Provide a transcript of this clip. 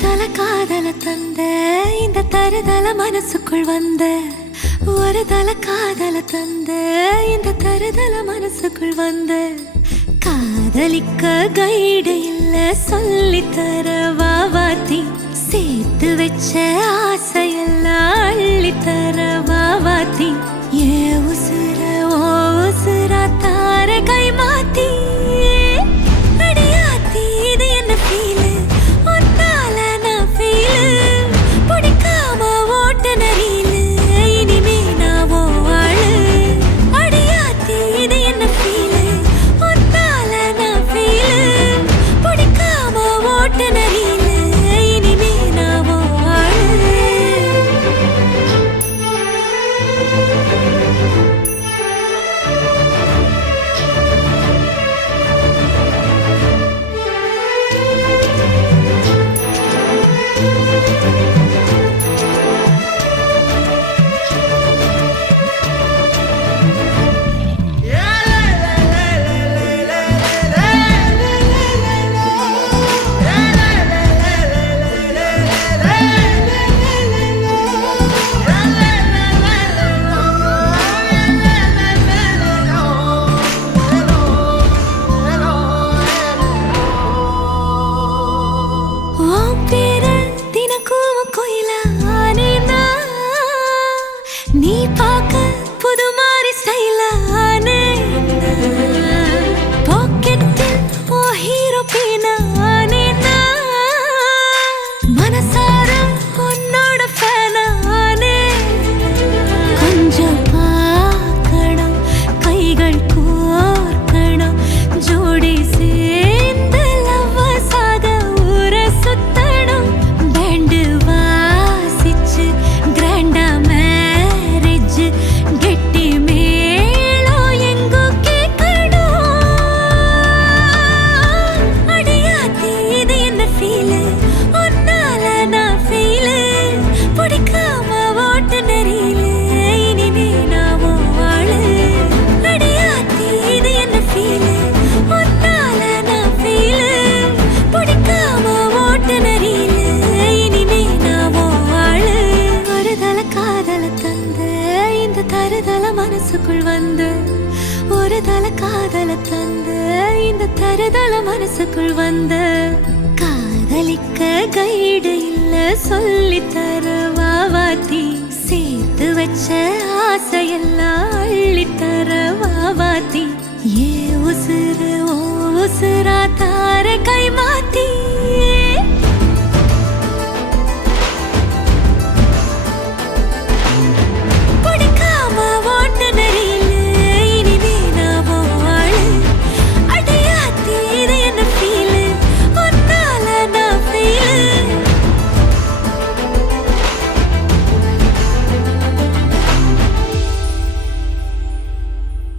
தல காதல தந்த இந்த தருதல மனசுக்குள் வந்த ஒரு தல காதல தந்த இந்த தருதல மனசுக்குள் வந்த காதலிக்க கைடு இல்ல சொல்லி தர வாவாத்தி சேர்த்து வச்ச ஆசையெல்லாம் அள்ளி தர வாவாத்தி ஏ உசுர ஓ உசுரா தார கை மாத்தி அடியாத்தி இது என்ன ஃபீல் நீ பாக்க புது மாதிரி ஸ்டைலானே பாக்கெட்டில் ஓ ஹீரோ பீனானே மனசார உன்னோட ஃபேனானே கொஞ்சம் பார்க்கணும் கைகள் கோர்க்கணும் ஜோடி சேர்ந்து லவ்வசாக ஊர சுத்தணும் பேண்டு வாசிச்சு கிராண்டா கெட்டி மேளம் எங்கோ கேட்கணும் அடியாத்தி இது என்ன ஃபீல் உன்னால நான் ஃபீல் பிடிக்காம ஓட்டு நெறியில இனிமே நான் வாழு அடியாத்தி இது என்ன ஃபீல் உன்னால நான் ஃபீல் பிடிக்காம ஓட்டு நெறியில இனிமே நான் வாழு ஒரு தல காதல தந்த இந்த தருதல மனசுக்குள் வந்து ஒரு தல காதல தந்த இந்த தருதல மனசுக்குள் வந்து காதலிக்க கைடு இல்ல சொல்லி தர வாவாத்தி சேர்த்து வச்ச ஆசையெல்லாம் அள்ளி தர வாவாத்தி ஏ உசுர ஓ உசுரா தார கை